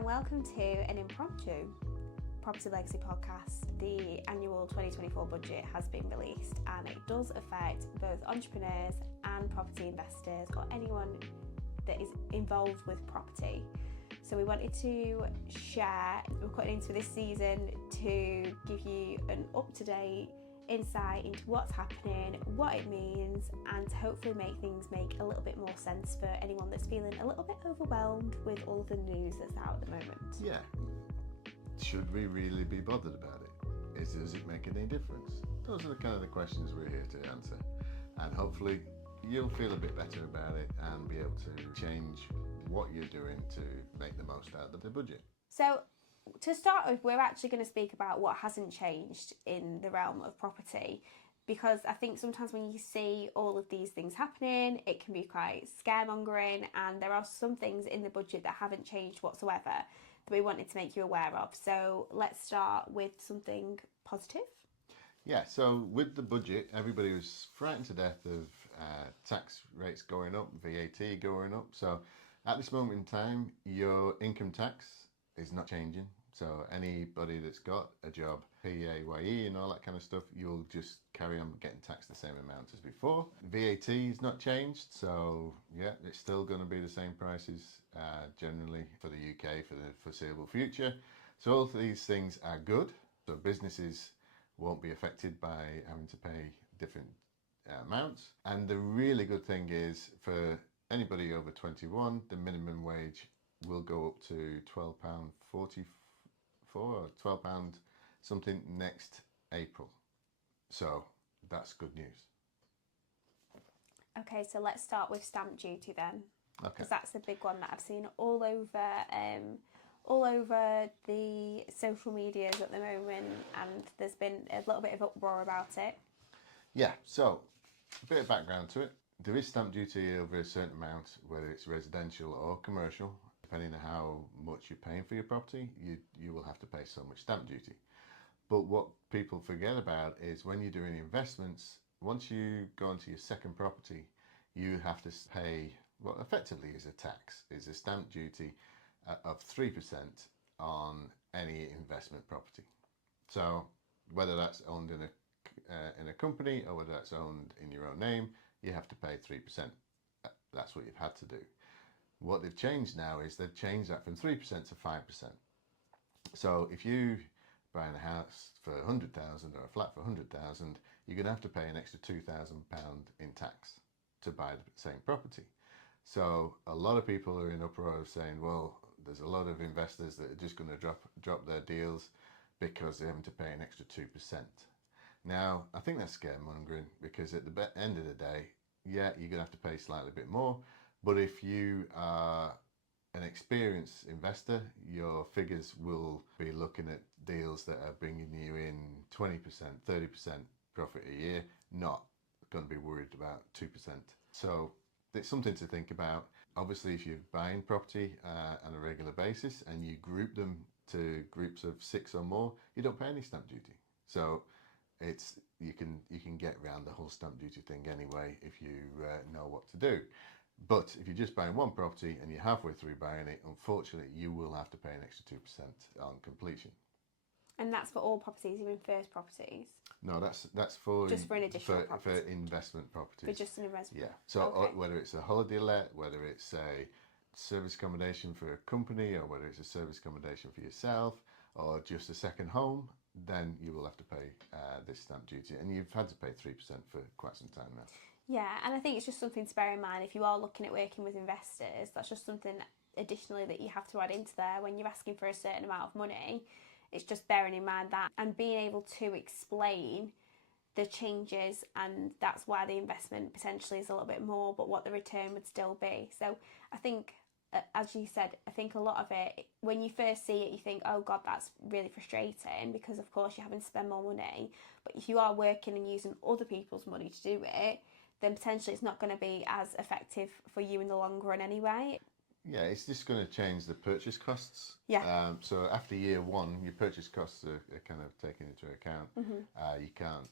and welcome to an impromptu Property Legacy podcast. The annual 2024 budget has been released and it does affect both entrepreneurs and property investors or anyone that is involved with property. So we wanted to share, we're cutting into this season to give you an up-to-date insight into what's happening, what it means, and to hopefully make things make a little bit more sense for anyone that's feeling a little bit overwhelmed with all of the news that's out at the moment. Yeah. Should we really be bothered about it? Does it make any difference? Those are the kind of the questions we're here to answer. And hopefully you'll feel a bit better about it and be able to change what you're doing to make the most out of the budget. So to start with, we're actually going to speak about what hasn't changed in the realm of property, because I think sometimes when you see all of these things happening, it can be quite scaremongering, and there are some things in the budget that haven't changed whatsoever that we wanted to make you aware of. So let's start with something positive. Yeah, so with the budget, everybody was frightened to death of tax rates going up, VAT going up. So at this moment in time, your income tax is not changing. So anybody that's got a job, PAYE and all that kind of stuff, you'll just carry on getting taxed the same amount as before. VAT is not changed, so yeah, it's still going to be the same prices generally for the UK for the foreseeable future. So all of these things are good. So businesses won't be affected by having to pay different amounts. And the really good thing is for anybody over 21, the minimum wage will go up to £12.44 or £12 something next April. So that's good news. Okay, so let's start with stamp duty then, Okay. because that's the big one that I've seen all over the social medias at the moment, and there's been a little bit of uproar about it. Yeah, so a bit of background to it. There is stamp duty over a certain amount, whether it's residential or commercial. Depending on how much you're paying for your property, you will have to pay so much stamp duty. But what people forget about is when you're doing investments, once you go into your second property, you have to pay what effectively is a tax, is a stamp duty of 3% on any investment property. So whether that's owned in a company or whether that's owned in your own name, you have to pay 3%. That's what you've had to do. What they've changed now is they've changed that from 3% to 5%. So if you buy a house for 100,000 or a flat for 100,000, you're going to have to pay an extra £2,000 in tax to buy the same property. So a lot of people are in uproar saying, well, there's a lot of investors that are just going to drop their deals because they're having to pay an extra 2%. Now, I think that's scaremongering, because at the end of the day, yeah, you're going to have to pay slightly bit more. But if you are an experienced investor, your figures will be looking at deals that are bringing you in 20%, 30% profit a year, not going to be worried about 2%. So it's something to think about. Obviously, if you're buying property on a regular basis and you group them to groups of 6 or more, you don't pay any stamp duty. So you can get around the whole stamp duty thing anyway if you know what to do. But if you're just buying one property and you're halfway through buying it, unfortunately, you will have to pay an extra 2% on completion. And that's for all properties, even first properties? No, that's for just for an additional property. For investment properties. For just an investment. Yeah. So okay. Whether it's a holiday let, whether it's a service accommodation for a company, or whether it's a service accommodation for yourself, or just a second home, then you will have to pay this stamp duty, and you've had to pay 3% for quite some time now. Yeah, and I think it's just something to bear in mind if you are looking at working with investors. That's just something additionally that you have to add into there when you're asking for a certain amount of money. It's just bearing in mind that and being able to explain the changes, and that's why the investment potentially is a little bit more, but what the return would still be. So I think, as you said, I think a lot of it, when you first see it, you think, oh God, that's really frustrating, because of course you're having to spend more money. But if you are working and using other people's money to do it, then potentially it's not going to be as effective for you in the long run anyway. Yeah, it's just going to change the purchase costs. Yeah. So after year one, your purchase costs are kind of taken into account. Mm-hmm. You can't.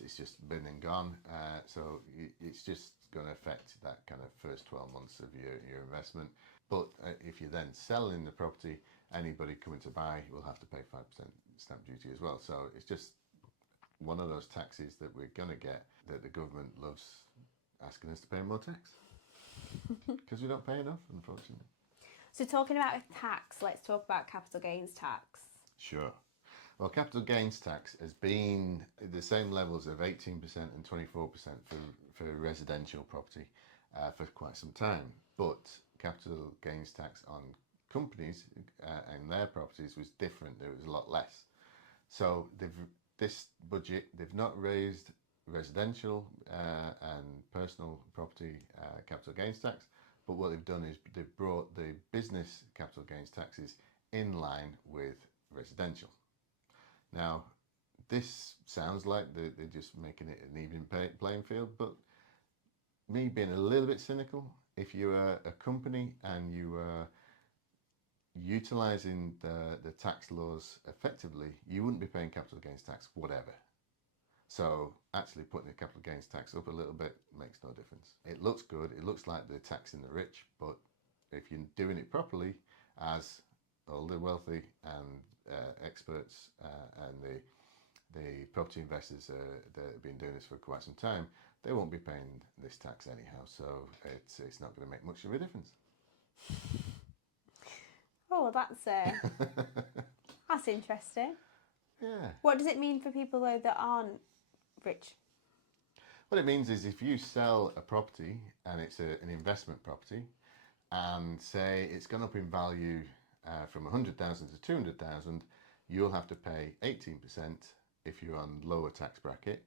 It's just been and gone. So it's just going to affect that kind of first 12 months of your investment. But if you're then selling the property, anybody coming to buy will have to pay 5% stamp duty as well. So it's just one of those taxes that we're going to get that the government loves asking us to pay more tax because we don't pay enough, unfortunately. So talking about tax, let's talk about capital gains tax. Sure. Well, capital gains tax has been the same levels of 18% and 24% for residential property for quite some time. But capital gains tax on companies and their properties was different. There was a lot less. So this budget, they've not raised residential and personal property capital gains tax, but what they've done is they've brought the business capital gains taxes in line with residential. Now, this sounds like they're just making it an even playing field, but me being a little bit cynical, if you are a company and you are utilising the tax laws effectively, you wouldn't be paying capital gains tax, whatever. So actually putting the capital gains tax up a little bit makes no difference. It looks good, it looks like they're taxing the rich, but if you're doing it properly, as all the wealthy and experts and the property investors that have been doing this for quite some time, they won't be paying this tax anyhow, so it's not going to make much of a difference. Oh, well, that's interesting. Yeah. What does it mean for people though that aren't rich? What it means is if you sell a property and it's an investment property, and say it's gone up in value from 100,000 to 200,000, you'll have to pay 18% if you're on lower tax bracket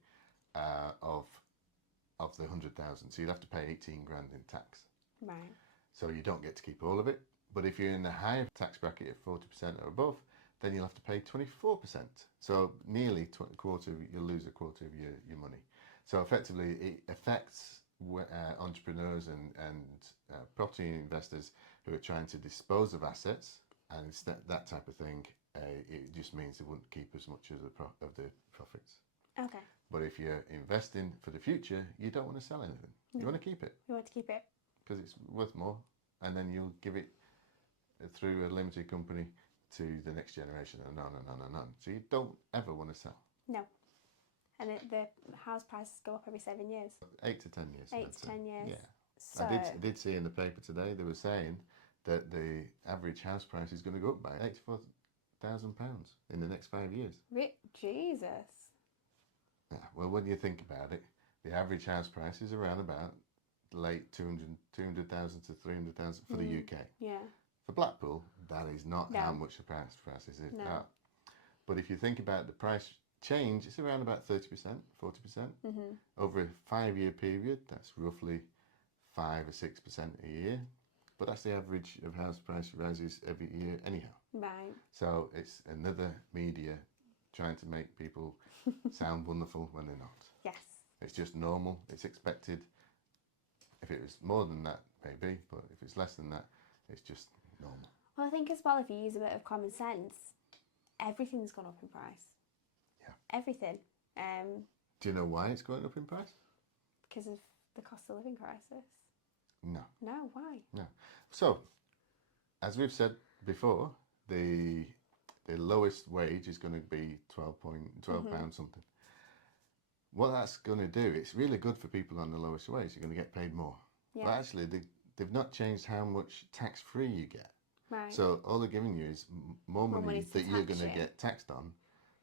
of the 100,000. So you'd have to pay 18 grand in tax. Right. So you don't get to keep all of it. But if you're in the higher tax bracket of 40% or above, then you'll have to pay 24%. So nearly you'll lose a quarter of your money. So effectively, it affects entrepreneurs and property investors who are trying to dispose of assets, and it's that type of thing. It just means they wouldn't keep as much of the profits. Okay. But if you're investing for the future, you don't want to sell anything. You want to keep it. You want to keep it because it's worth more, and then you'll give it through a limited company to the next generation, and on. So you don't ever want to sell. No. And the house prices go up every 7 years. 8 to 10 years. 8 to 10 years. Yeah. So I did see in the paper today they were saying that the average house price is going to go up by £84,000 in the next 5 years. Jesus. Yeah, well, when you think about it, the average house price is around about late 200,000 to 300,000 for the UK. Yeah. For Blackpool, that is not how much the price is. No. But if you think about the price change, it's around about 30%, 40%. Over a 5-year period, that's roughly 5 or 6% a year. But that's the average of house price rises every year anyhow. Right. So it's another media trying to make people sound wonderful when they're not. Yes. It's just normal, it's expected. If it was more than that, maybe, but if it's less than that, it's just normal. Well, I think as well, if you use a bit of common sense, everything's gone up in price. Yeah. Everything. Do you know why it's going up in price? Because of the cost of living crisis. No. No, why? No. So, as we've said before, the lowest wage is going to be £12 pounds something. What that's going to do, it's really good for people on the lowest wage. You're going to get paid more. Yeah. But actually, they've not changed how much tax-free you get. Right. So all they're giving you is more money that you're going to tax you. get taxed on.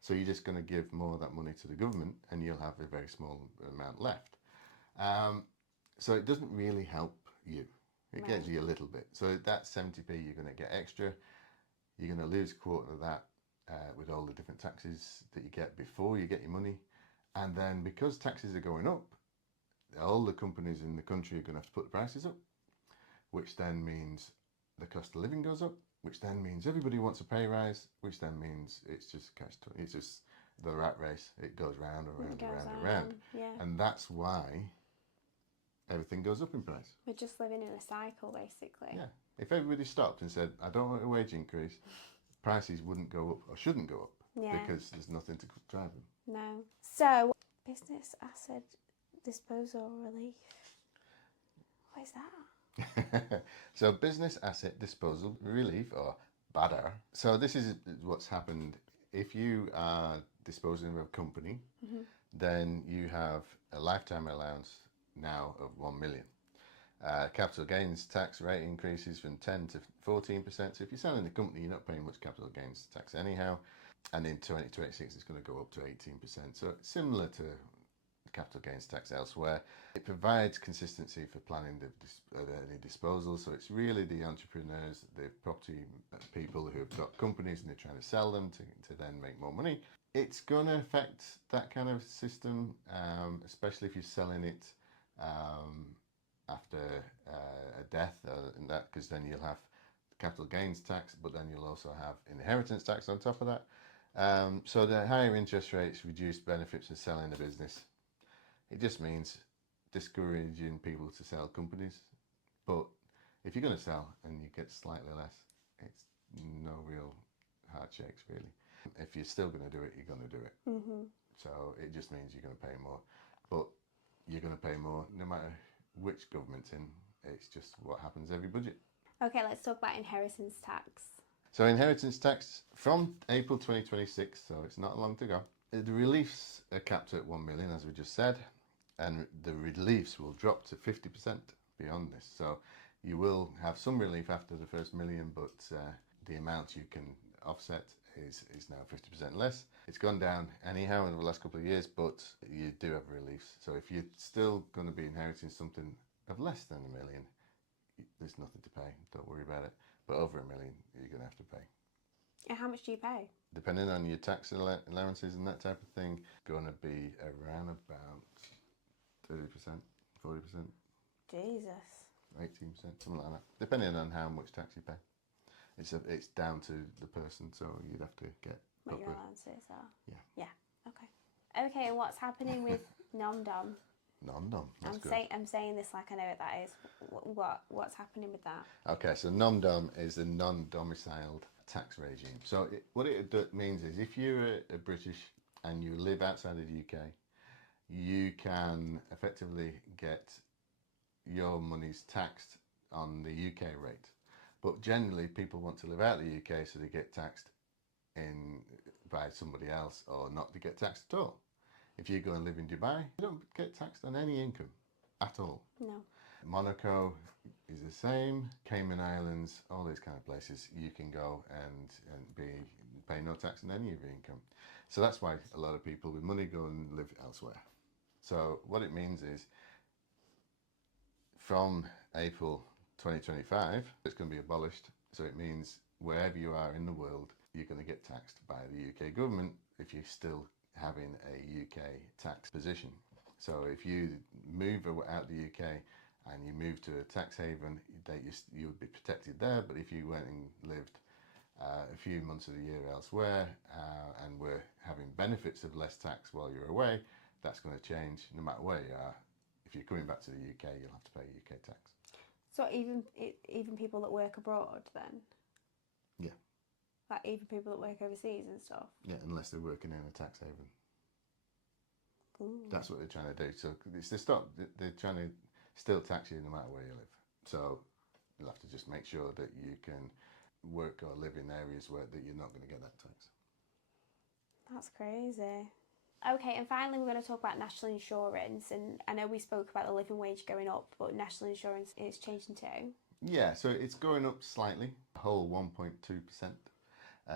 So you're just going to give more of that money to the government, and you'll have a very small amount left. So it doesn't really help you. It gets you a little bit. So that 70p you're going to get extra. You're going to lose a quarter of that with all the different taxes that you get before you get your money. And then because taxes are going up, all the companies in the country are going to have to put the prices up, which then means the cost of living goes up, which then means everybody wants a pay rise, which then means it's just it's just the rat race. It goes round and round and round and round. Yeah. And that's why everything goes up in price. We're just living in a cycle, basically. Yeah. If everybody stopped and said, I don't want a wage increase, prices wouldn't go up or shouldn't go up because there's nothing to drive them. No. So, business asset disposal relief. What is that? So business asset disposal relief, or BADR. So this is what's happened. If you are disposing of a company, then you have a lifetime allowance now of 1 million. Capital gains tax rate increases from 10 to 14%. So if you're selling a company, you're not paying much capital gains tax anyhow. And in 2026, it's going to go up to 18%. So it's similar to capital gains tax elsewhere. It provides consistency for planning any disposal. So it's really the entrepreneurs, the property people who have got companies and they're trying to sell them to then make more money. It's going to affect that kind of system, especially if you're selling it after a death, and that, because then you'll have capital gains tax, but then you'll also have inheritance tax on top of that. So the higher interest rates reduce benefits of selling a business. It just means discouraging people to sell companies. But if you're going to sell and you get slightly less, it's no real hard shakes really. If you're still going to do it, you're going to do it. So it just means you're going to pay more. But you're going to pay more no matter which government's in. It's just what happens every budget. Okay, let's talk about inheritance tax. So inheritance tax from April 2026, so it's not long to go. The reliefs are capped at 1 million, as we just said, and the reliefs will drop to 50% beyond this. So you will have some relief after the first million, but the amount you can offset is now 50% less. It's gone down anyhow in the last couple of years, but you do have reliefs. So if you're still going to be inheriting something of less than a million, there's nothing to pay. Don't worry about it. But over a million, you're going to have to pay. And how much do you pay? Depending on your tax allowances and that type of thing, going to be around about 30%, 40%, Jesus. 18%, something like that. Depending on how much tax you pay. It's down to the person, so you'd have to get What your proper. allowances are? Yeah. Okay. Okay, and what's happening with non-dom? Non-dom, that's good. I'm saying this like I know what that is. What's happening with that? Okay, so non-dom is the non-domiciled tax regime. So what it means is if you're a British and you live outside of the UK, you can effectively get your monies taxed on the UK rate. But generally, people want to live out of the UK, so they get taxed by somebody else, or not to get taxed at all. If you go and live in Dubai, you don't get taxed on any income at all. No. Monaco is the same. Cayman Islands, all these kind of places, you can go and pay no tax on any of your income. So that's why a lot of people with money go and live elsewhere. So what it means is, from April 2025, it's going to be abolished. So it means wherever you are in the world, you're going to get taxed by the UK government if you're still having a UK tax position. So if you move out the UK and you move to a tax haven, you would be protected there. But if you went and lived a few months of the year elsewhere and were having benefits of less tax while you're away, that's going to change no matter where you are. If you're coming back to the UK, you'll have to pay UK tax. So even people that work abroad then? Yeah. Like even people that work overseas and stuff? Yeah, unless they're working in a tax haven. Ooh. That's what they're trying to do. So they're trying to still tax you no matter where you live. So you'll have to just make sure that you can work or live in areas that you're not going to get that tax. That's crazy. Okay, and finally we're going to talk about national insurance. And I know we spoke about the living wage going up, but national insurance is changing too. Yeah, so it's going up slightly, a whole 1.2%.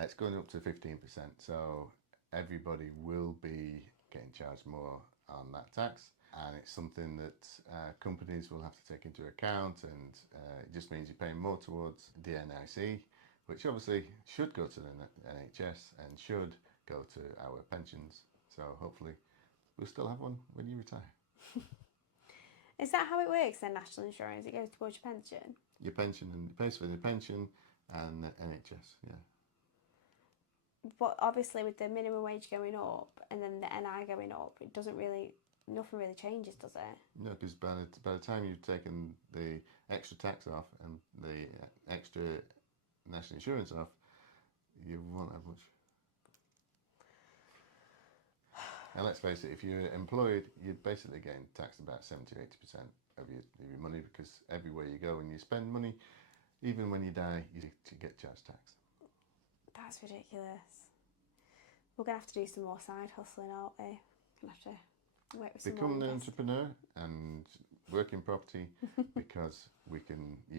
It's going up to 15%. So everybody will be getting charged more on that tax. And it's something that companies will have to take into account, and it just means you're paying more towards the NIC, which obviously should go to the NHS and should go to our pensions. So hopefully we'll still have one when you retire. Is that how it works then, national insurance? It goes towards your pension? Your pension, and it pays for the pension and the NHS, yeah. But obviously with the minimum wage going up and then the NI going up, it doesn't really, nothing really changes, does it? No, because by the time you've taken the extra tax off and the extra national insurance off, you won't have much. And let's face it, if you're employed, you're basically getting taxed about 70 to 80% of your money, because everywhere you go and you spend money, even when you die, you get charged tax. That's ridiculous. We're going to have to do some more side hustling, aren't we? We're going to have to work with some more Become an investors. entrepreneur and work in property because you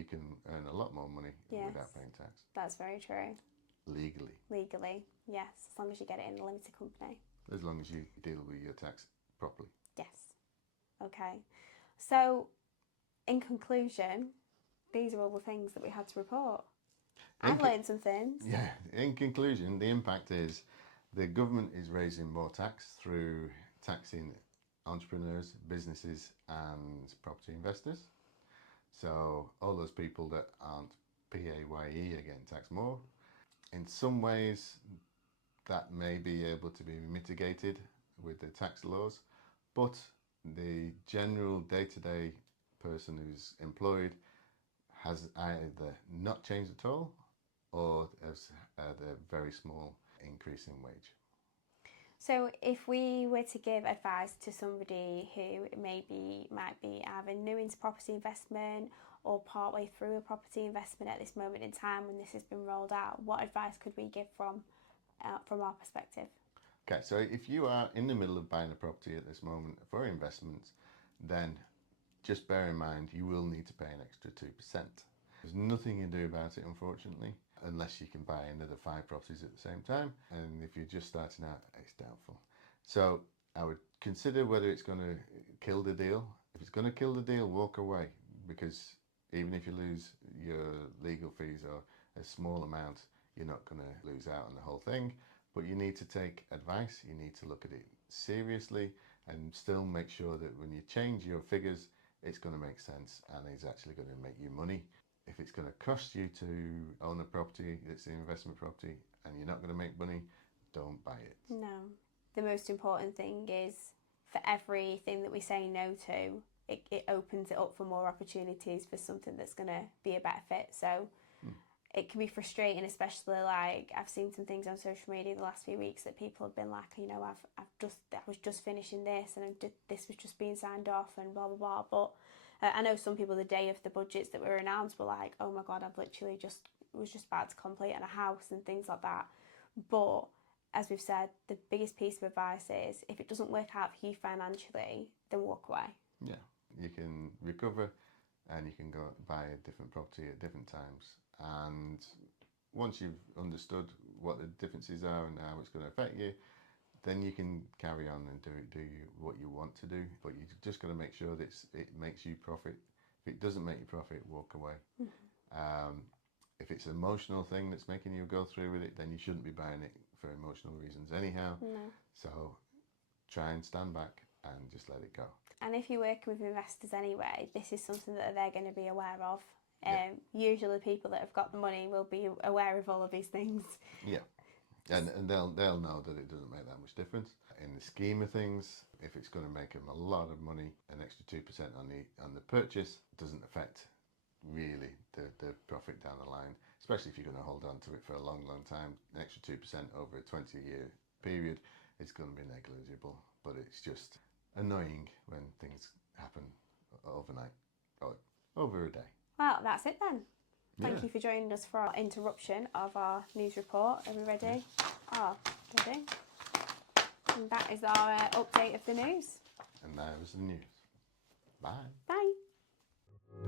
can earn a lot more money without paying tax. That's very true. Legally, yes, as long as you get it in a limited company. as long as you deal with your tax properly. Yes. Okay. So, in conclusion, these are all the things that we had to report. I've learned some things. Yeah. In conclusion, the impact is the government is raising more tax through taxing entrepreneurs, businesses, and property investors. So all those people that aren't PAYE are getting taxed more. In some ways, that may be able to be mitigated with the tax laws, but the general day-to-day person who's employed has either not changed at all or has had a very small increase in wage. So if we were to give advice to somebody who might be either new into property investment or partway through a property investment at this moment in time when this has been rolled out, what advice could we give from our perspective? Okay, so if you are in the middle of buying a property at this moment for investments, then just bear in mind you will need to pay an extra 2%. There's nothing you can do about it, unfortunately, unless you can buy another 5 properties at the same time. And if you're just starting out, it's doubtful. So I would consider whether it's going to kill the deal. If it's going to kill the deal, walk away, because even if you lose your legal fees or a small amount, you're not going to lose out on the whole thing. But you need to take advice, you need to look at it seriously and still make sure that when you change your figures, it's going to make sense and it's actually going to make you money. If it's going to cost you to own a property, it's an investment property, and you're not going to make money, don't buy it. No. The most important thing is for everything that we say no to, it opens it up for more opportunities for something that's going to be a better fit. So it can be frustrating, especially like I've seen some things on social media the last few weeks that people have been like, you know, I was just finishing this and this was just being signed off and blah blah blah. But I know some people the day of the budgets that were announced were like, oh my god, I've literally was just about to complete on a house and things like that. But as we've said, the biggest piece of advice is if it doesn't work out for you financially, then walk away. Yeah, you can recover and you can go buy a different property at different times. And once you've understood what the differences are and how it's going to affect you, then you can carry on and do what you want to do. But you just got to make sure that it makes you profit. If it doesn't make you profit, walk away. If it's an emotional thing that's making you go through with it, then you shouldn't be buying it for emotional reasons anyhow. No. So try and stand back and just let it go. And if you're working with investors anyway, this is something that they're going to be aware of. Usually people that have got the money will be aware of all of these things. Yeah. And they'll know that it doesn't make that much difference. In the scheme of things, if it's going to make them a lot of money, an extra 2% on the purchase doesn't affect really the profit down the line, especially if you're going to hold on to it for a long time. An extra 2% over a 20-year period, it's going to be negligible, but it's just annoying when things happen overnight or over a day. Well, that's it then. Thank you for joining us for our interruption of our news report. Are we ready? Ready. And that is our update of the news. And that was the news. Bye. Bye.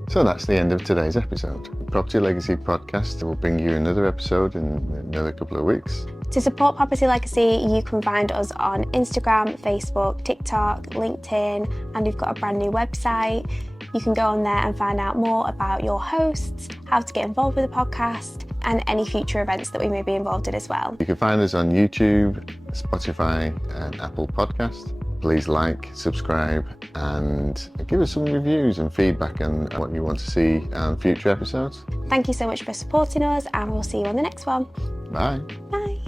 So that's the end of today's episode. Property Legacy Podcast will bring you another episode in another couple of weeks. To support Property Legacy, you can find us on Instagram, Facebook, TikTok, LinkedIn, and we've got a brand new website. You can go on there and find out more about your hosts, how to get involved with the podcast, and any future events that we may be involved in as well. You can find us on YouTube, Spotify, and Apple Podcasts. Please like, subscribe, and give us some reviews and feedback on what you want to see on future episodes. Thank you so much for supporting us, and we'll see you on the next one. Bye. Bye.